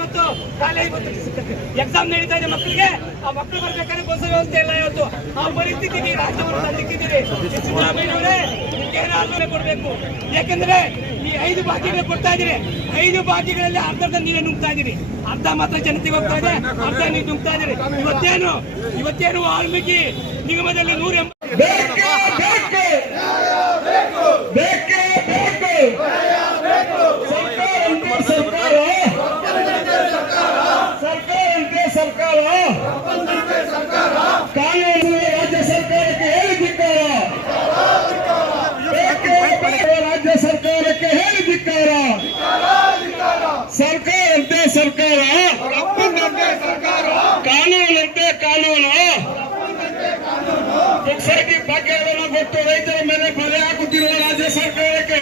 ಇವತ್ತು ಎಕ್ಸಾಮ್ ನಡೀತಾ ಇದೆ ಮಕ್ಕಳಿಗೆ. ಆ ಮಕ್ಕಳು ಬರ್ಬೇಕಾದ್ರೆ ಬಸ್ ವ್ಯವಸ್ಥೆ ಇಲ್ಲ ಇವತ್ತು ಆ ಪರಿಸ್ಥಿತಿಗೆ ರಾಜ್ಯವನ್ನು ತಂದಿಕ್ಕಿದ್ದೀರಿ ಸಿದ್ದರಾಮಯ್ಯನವರೇ ನಿಮ್ಗೇನಾದ್ರೂ ಕೊಡ್ಬೇಕು. ಯಾಕಂದ್ರೆ ಈ ಐದು ಬಾಕಿಗಳು ಕೊಡ್ತಾ ಇದೀರಿ ಐದು ಬಾಕಿಗಳಲ್ಲಿ ಅರ್ಧದ ನೀವೇ ನುಗ್ತಾ ಇದೀರಿ ಅರ್ಧ ಮಾತ್ರ ಜನತೆಗೆ ಹೋಗ್ತಾ ಇದೆ, ಅರ್ಧ ನೀವು ನುಗ್ತಾ ಇದೀರಿ ಇವತ್ತೇನು? ಇವತ್ತೇನು ವಾಲ್ಮೀಕಿ ನಿಗಮದಲ್ಲಿ ನೂರ ಎಂಬತ್ತು ಸರ್ಕಾರ. ಸರ್ಕಾರ ಸರ್ಕಾರ ಕಾನೂನು ರಾಜ್ಯ ಸರ್ಕಾರಕ್ಕೆ ಬೇಕು ರಾಜ್ಯ ಸರ್ಕಾರಕ್ಕೆ ಹೇಳಿದ್ದಿಕ್ಕಾರ ಸರ್ಕಾರ ಅಂತೆ ಸರ್ಕಾರ. ಕಾನೂನಂತೆ ಕಾನೂನು. ಸೊಸೈಟಿ ಭಾಗ್ಯಗಳನ್ನು ಗೊತ್ತು, ರೈತರ ಮೇಲೆ